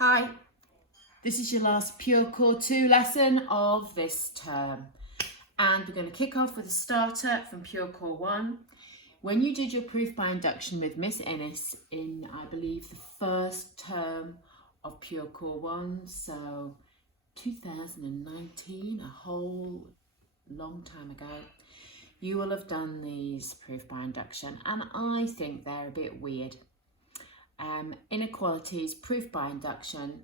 Hi, this is your last Pure Core 2 lesson of this term, and we're going to kick off with a starter from Pure Core 1. When you did your proof by induction with Miss Ennis in, I believe, the first term of Pure Core 1, so 2019, a whole long time ago, you will have done these proof by induction, and I think they're a bit weird. Inequalities, proof by induction,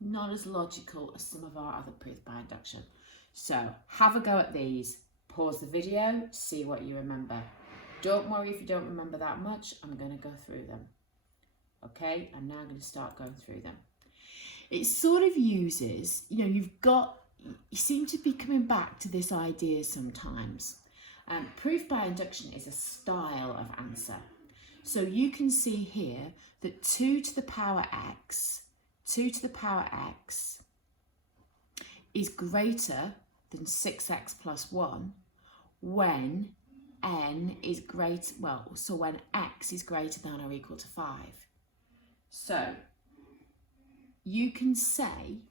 not as logical as some of our other proof by induction. So have a go at these, pause the video, see what you remember. Don't worry if you don't remember that much, I'm going to go through them. Okay, I'm now going to start going through them. It sort of uses, you seem to be coming back to this idea sometimes. Proof by induction is a style of answer. So you can see here that 2 to the power x is greater than 6x plus 1 when n is greater, so when x is greater than or equal to 5. So you can say,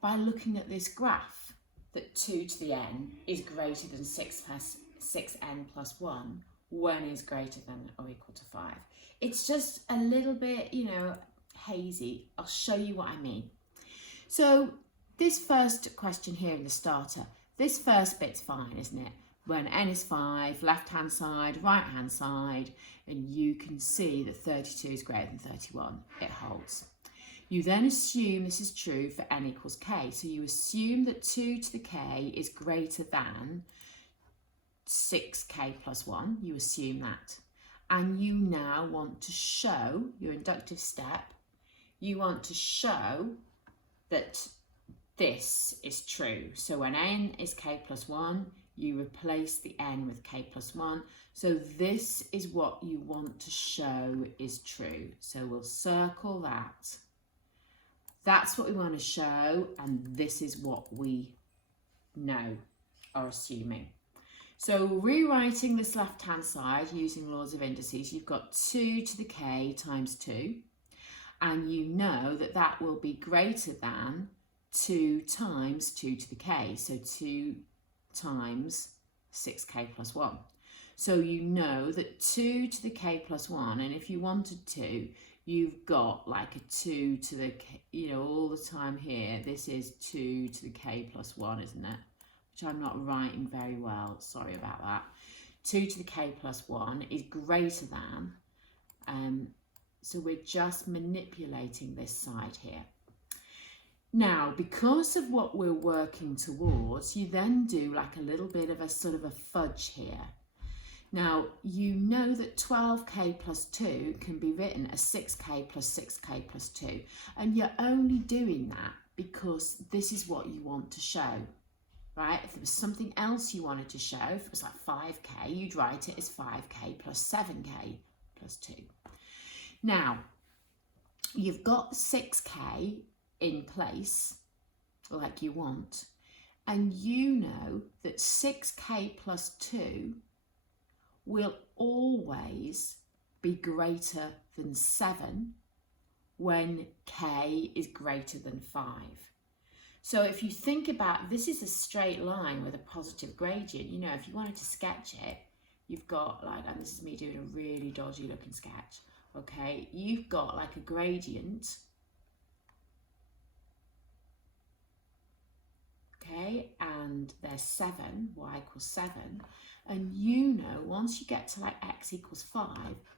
by looking at this graph, that 2 to the n is greater than 6n plus 1 when is greater than or equal to 5. It's just a little bit, hazy. I'll show you what I mean. So this first question here in the starter, this first bit's fine, isn't it? When n is 5, left-hand side, right-hand side, and you can see that 32 is greater than 31. It holds. You then assume this is true for n equals k. So you assume that 2 to the k is greater than 6k plus 1, you assume that. And you now want to show, your inductive step, you want to show that this is true. So when n is k plus 1, you replace the n with k plus 1. So this is what you want to show is true. So we'll circle that. That's what we want to show, and this is what we know or assuming. So rewriting this left-hand side using laws of indices, you've got 2 to the k times 2, and you know that that will be greater than 2 times 2 to the k, so 2 times 6k plus 1. So you know that 2 to the k plus 1, and if you wanted to, you've got like a 2 to the k, all the time here, this is 2 to the k plus 1, isn't it? Which I'm not writing very well, sorry about that. 2 to the k plus 1 is greater than, so we're just manipulating this side here. Now, because of what we're working towards, you then do like a little bit of a sort of a fudge here. Now, you know that 12k plus 2 can be written as 6k plus 6k plus 2, and you're only doing that because this is what you want to show. Right? If there was something else you wanted to show, if it was like 5k, you'd write it as 5k plus 7k plus 2. Now, you've got 6k in place, like you want, and you know that 6k plus 2 will always be greater than 7 when k is greater than 5. So if you think about, this is a straight line with a positive gradient, if you wanted to sketch it, you've got like, and this is me doing a really dodgy looking sketch, okay? You've got like a gradient, okay? And there's 7, y equals 7. And once you get to like x equals 5,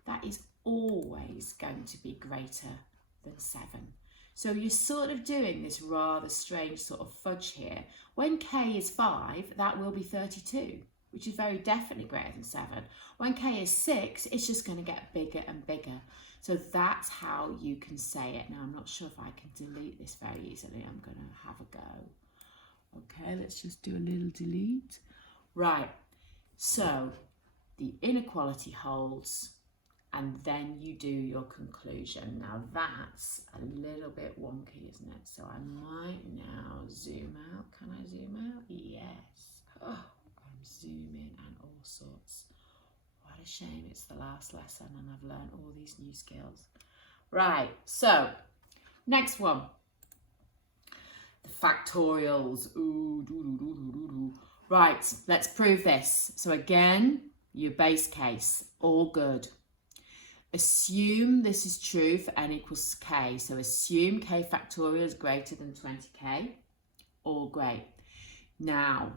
that is always going to be greater than 7. So you're sort of doing this rather strange sort of fudge here. When k is 5, that will be 32, which is very definitely greater than 7. When k is 6, it's just going to get bigger and bigger. So that's how you can say it. Now, I'm not sure if I can delete this very easily. I'm going to have a go. Okay, let's just do a little delete. Right, so the inequality holds, and then you do your conclusion. Now that's a little bit wonky, isn't it? So I might now zoom out. Can I zoom out? Yes. Oh, I'm zooming and all sorts. What a shame it's the last lesson and I've learned all these new skills. Right, so next one. The factorials. Ooh, right, let's prove this. So again, your base case, all good. Assume this is true for n equals k. So assume k factorial is greater than 20k. All great. Now,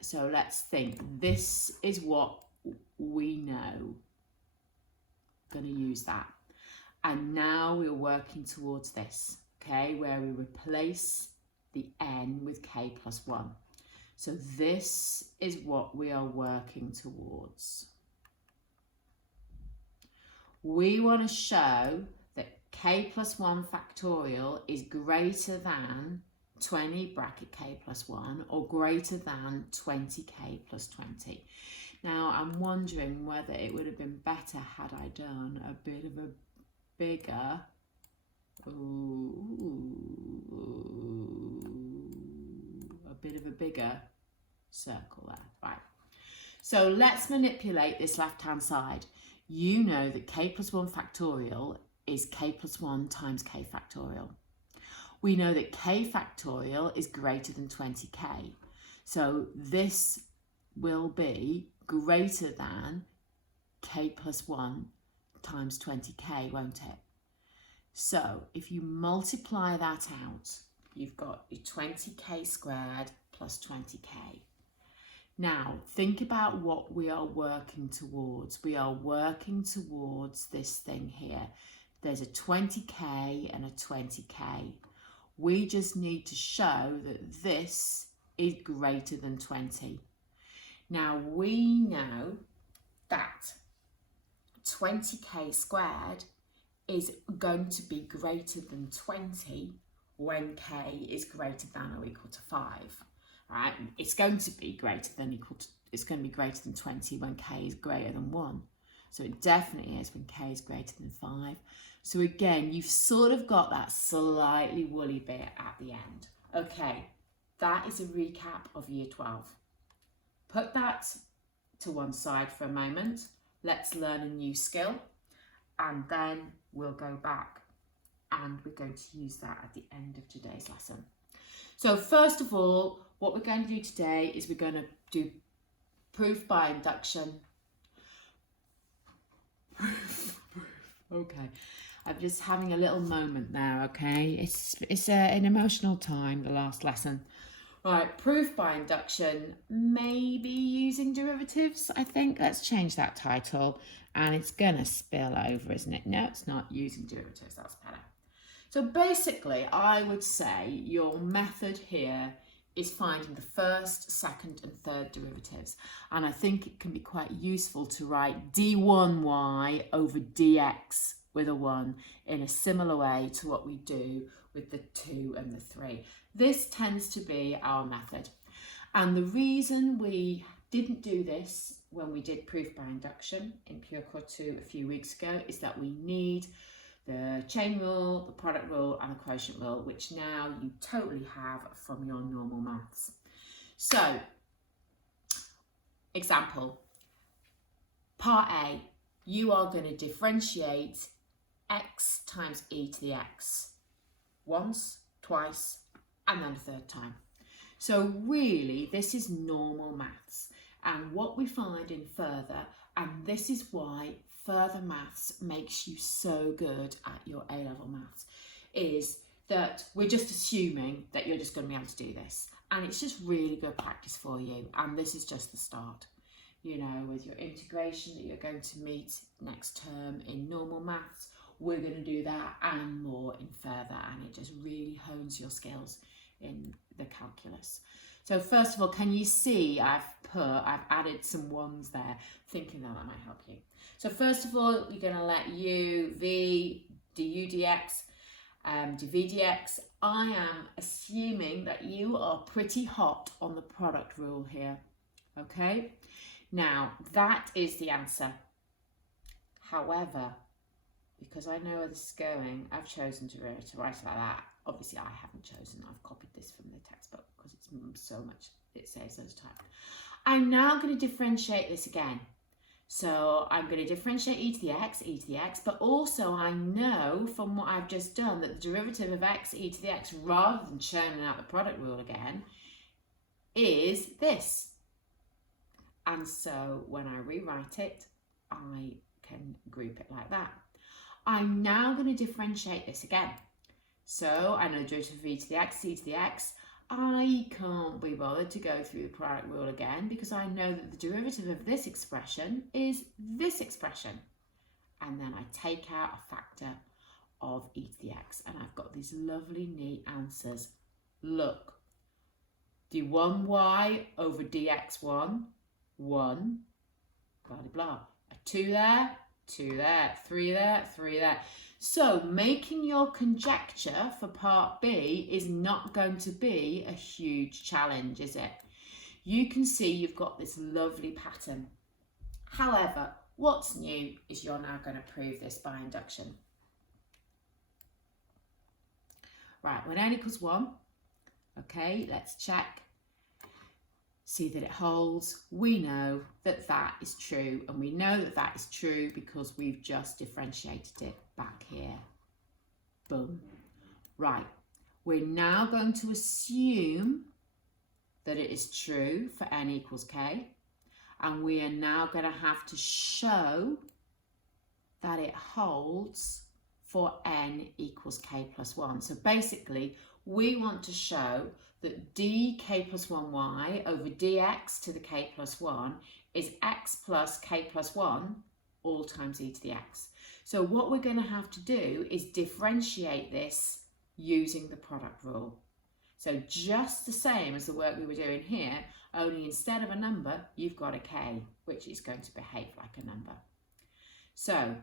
so let's think. This is what we know. Going to use that. And now we're working towards this, okay, where we replace the n with k plus 1. So this is what we are working towards. We want to show that k plus 1 factorial is greater than 20 bracket k plus 1 or greater than 20k plus 20. Now I'm wondering whether it would have been better had I done a bit of a bigger, circle there, right? So let's manipulate this left-hand side. You know that k plus 1 factorial is k plus 1 times k factorial. We know that k factorial is greater than 20k. So this will be greater than k plus 1 times 20k, won't it? So if you multiply that out, you've got your 20k squared plus 20k. Now, think about what we are working towards. We are working towards this thing here. There's a 20k and a 20k. We just need to show that this is greater than 20. Now, we know that 20k squared is going to be greater than 20 when k is greater than or equal to 5. Right? It's going to be greater than 20 when k is greater than 1. So it definitely is when k is greater than 5. So again, you've sort of got that slightly woolly bit at the end. Okay, that is a recap of year 12. Put that to one side for a moment. Let's learn a new skill, and then we'll go back and we're going to use that at the end of today's lesson. So first of all, what we're going to do today is we're going to do proof by induction. Okay, I'm just having a little moment there, okay? It's an emotional time, the last lesson. Right, proof by induction, maybe using derivatives, I think. Let's change that title. And it's going to spill over, isn't it? No, it's not using derivatives. That's better. So basically, I would say your method here is finding the first, second, and third derivatives. And I think it can be quite useful to write d1y over dx with a 1 in a similar way to what we do with the 2 and the 3. This tends to be our method. And the reason we didn't do this when we did proof by induction in Pure Core 2 a few weeks ago is that we need the chain rule, the product rule, and the quotient rule, which now you totally have from your normal maths. So, example, part A, you are going to differentiate x times e to the x once, twice, and then a third time. So really, this is normal maths. And what we find in further, and this is why further maths makes you so good at your A-level maths, is that we're just assuming that you're just going to be able to do this. And it's just really good practice for you. And this is just the start. You know, with your integration that you're going to meet next term in normal maths, we're going to do that and more in further. And it just really hones your skills in the calculus. So first of all, can you see I've added some ones there, thinking that might help you. So first of all, you're going to let u, v, du dx, dv dx. I am assuming that you are pretty hot on the product rule here. Okay, now that is the answer. However, because I know where this is going, I've chosen to write it like that. Obviously, I haven't chosen. I've copied this from the textbook because it's so much, it saves those type. I'm now going to differentiate this again. So I'm going to differentiate e to the x, but also I know from what I've just done that the derivative of x e to the x, rather than churning out the product rule again, is this. And so when I rewrite it, I can group it like that. I'm now going to differentiate this again. So I know the derivative of e to the x, e to the x. I can't be bothered to go through the product rule again because I know that the derivative of this expression is this expression. And then I take out a factor of e to the x, and I've got these lovely neat answers. Look, d1y over dx1, 1, blah, blah, blah. A 2 there, 2 there, 3 there, 3 there. So making your conjecture for part B is not going to be a huge challenge, is it? You can see you've got this lovely pattern. However, what's new is you're now going to prove this by induction. Right, when n equals 1, okay, let's check. See that it holds. We know that that is true, and we know that that is true because we've just differentiated it back here. Boom. Right, we're now going to assume that it is true for n equals k, and we are now going to have to show that it holds for n equals k plus 1. So basically, we want to show that dk plus 1y over dx to the k plus 1 is x plus k plus 1 all times e to the x. So what we're going to have to do is differentiate this using the product rule. So just the same as the work we were doing here, only instead of a number, you've got a k, which is going to behave like a number. So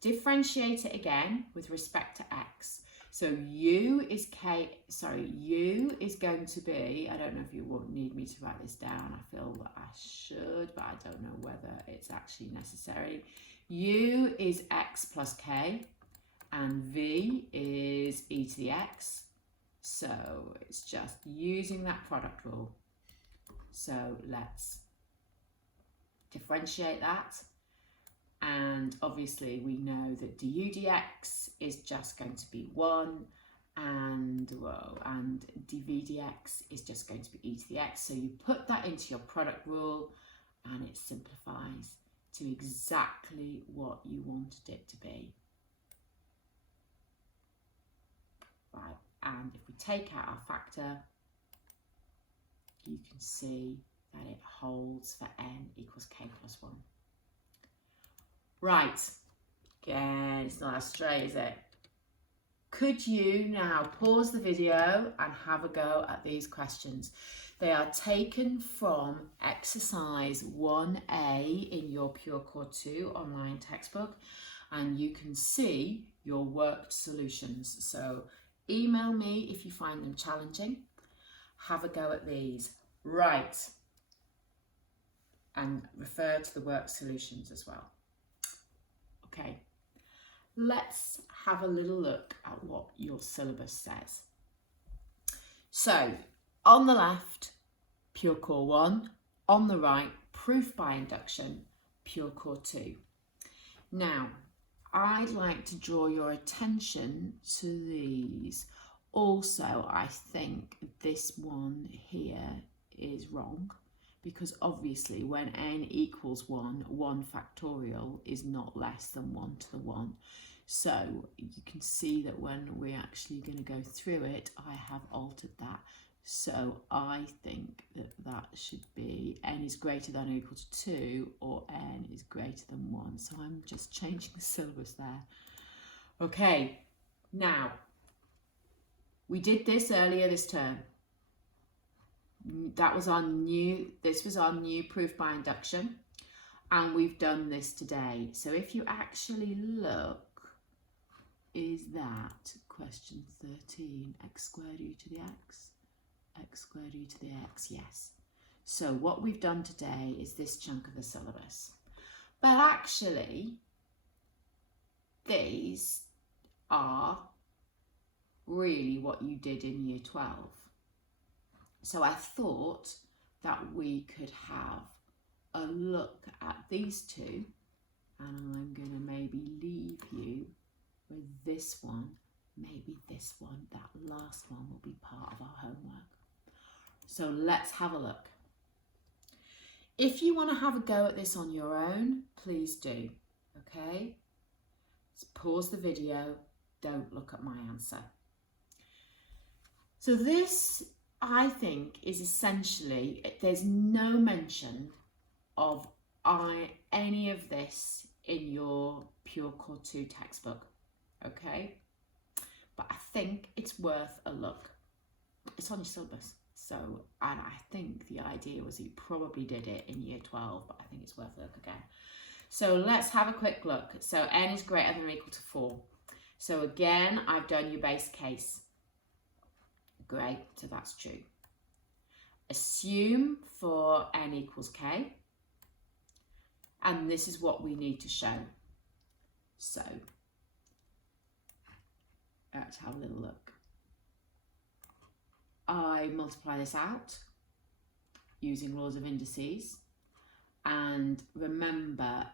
differentiate it again with respect to x. So u is going to be, I don't know if you need me to write this down. I feel that I should, but I don't know whether it's actually necessary. U is x plus k, and v is e to the x. So it's just using that product rule. So let's differentiate that. And obviously we know that du dx is just going to be 1, and dv dx is just going to be e to the x. So you put that into your product rule and it simplifies to exactly what you wanted it to be. Right, and if we take out our factor, you can see that it holds for n equals k plus 1. Right, again, it's not as straight, is it? Could you now pause the video and have a go at these questions? They are taken from exercise 1A in your Pure Core 2 online textbook, and you can see your worked solutions. So email me if you find them challenging. Have a go at these. Right, and refer to the worked solutions as well. Okay, let's have a little look at what your syllabus says. So, on the left, Pure Core 1. On the right, proof by induction, Pure Core 2. Now, I'd like to draw your attention to these. Also, I think this one here is wrong, because obviously when n equals 1, 1 factorial is not less than 1 to the 1. So you can see that when we're actually going to go through it, I have altered that. So I think that that should be n is greater than or equal to 2, or n is greater than 1. So I'm just changing the syllabus there. Okay, now, we did this earlier this term. That was our new, this was our new proof by induction, and we've done this today. So if you actually look, is that question 13, x squared e to the x squared e to the x, yes. So what we've done today is this chunk of the syllabus. But actually, these are really what you did in year 12. So I thought that we could have a look at these two, and I'm going to maybe leave you with this one. Maybe this one, that last one, will be part of our homework. So let's have a look. If you want to have a go at this on your own, please do, okay? Just pause the video, don't look at my answer. So this, I think, is essentially, there's no mention of any of this in your Pure Core 2 textbook, okay? But I think it's worth a look. It's on your syllabus. So, and I think the idea was you probably did it in year 12, but I think it's worth a look again. So let's have a quick look. So n is greater than or equal to 4. So again, I've done your base case. Great, so that's true. Assume for n equals k. And this is what we need to show. So let's have a little look. I multiply this out using laws of indices. And remember,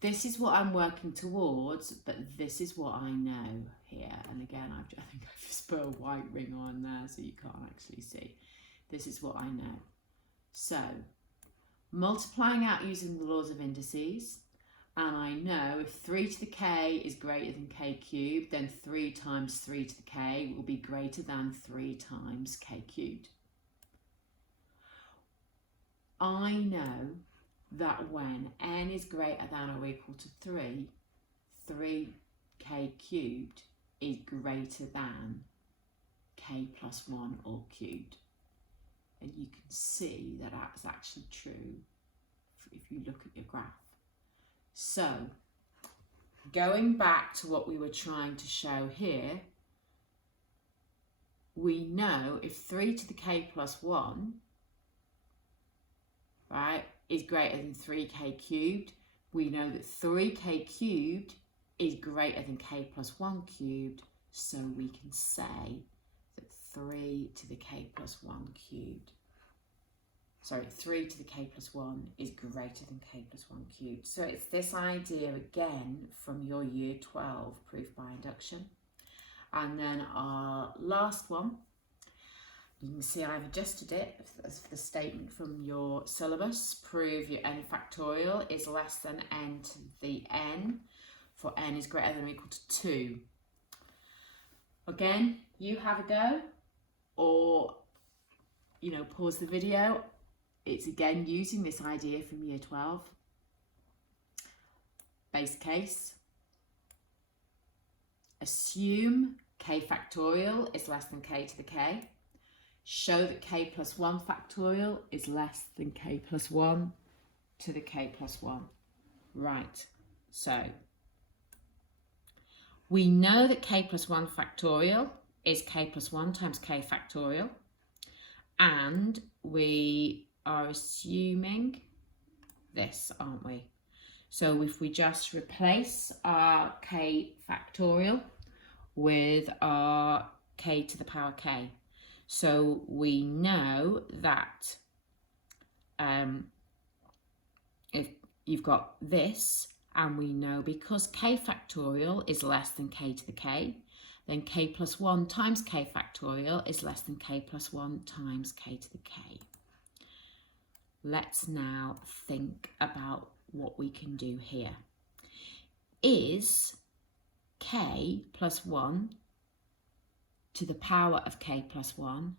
this is what I'm working towards, but this is what I know here. And again, I think I've just put a white ring on there so you can't actually see. This is what I know. So, multiplying out using the laws of indices, and I know if 3 to the k is greater than k cubed, then 3 times 3 to the k will be greater than 3 times k cubed. I know that when n is greater than or equal to 3, 3k cubed is greater than k plus 1 all cubed. And you can see that that's actually true if you look at your graph. So, going back to what we were trying to show here, we know if 3 to the k plus 1, right, is greater than 3k cubed, we know that 3k cubed is greater than k plus 1 cubed, so we can say that 3 to the k plus 1 cubed, sorry, 3 to the k plus 1 is greater than k plus 1 cubed. So it's this idea again from your year 12 proof by induction. And then our last one, you can see I've adjusted it as the statement from your syllabus. Prove your n factorial is less than n to the n for n is greater than or equal to 2. Again, you have a go, or, you know, pause the video. It's again using this idea from year 12. Base case. Assume k factorial is less than k to the k. Show that k plus 1 factorial is less than k plus 1 to the k plus 1. Right, so we know that k plus 1 factorial is k plus 1 times k factorial. And we are assuming this, aren't we? So if we just replace our k factorial with our k to the power k. So we know that if you've got this, and we know because k factorial is less than k to the k, then k plus 1 times k factorial is less than k plus 1 times k to the k. Let's now think about what we can do here. Is k plus 1 to the power of k plus 1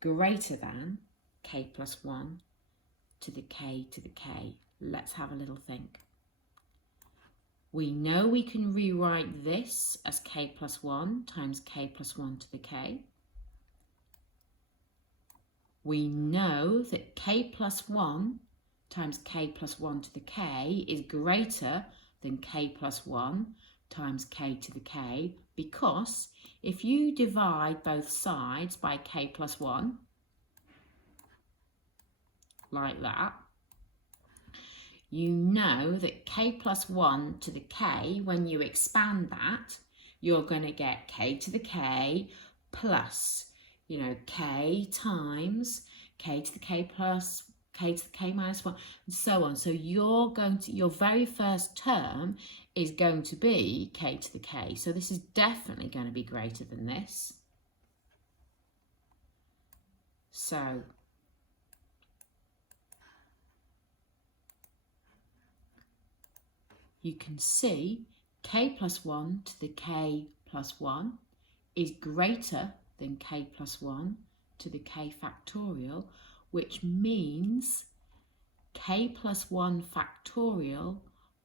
greater than k plus 1 to the k to the k? Let's have a little think. We know we can rewrite this as k plus 1 times k plus 1 to the k. We know that k plus 1 times k plus 1 to the k is greater than k plus 1 times k to the k, because if you divide both sides by k plus 1, like that, you know that k plus 1 to the k, when you expand that, you're going to get k to the k plus, you know, k times k to the k plus k to the k minus 1, and so on. So you're going to, your very first term is going to be k to the k. So this is definitely going to be greater than this. So you can see k plus 1 to the k plus 1 is greater than k plus 1 to the k factorial, which means k plus 1 factorial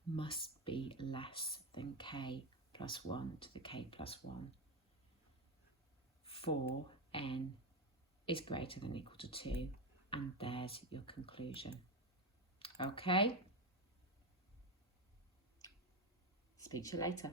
must be less than k plus 1 to the k plus 1 for n is greater than or equal to 2, and there's your conclusion. Okay? Speak to you later.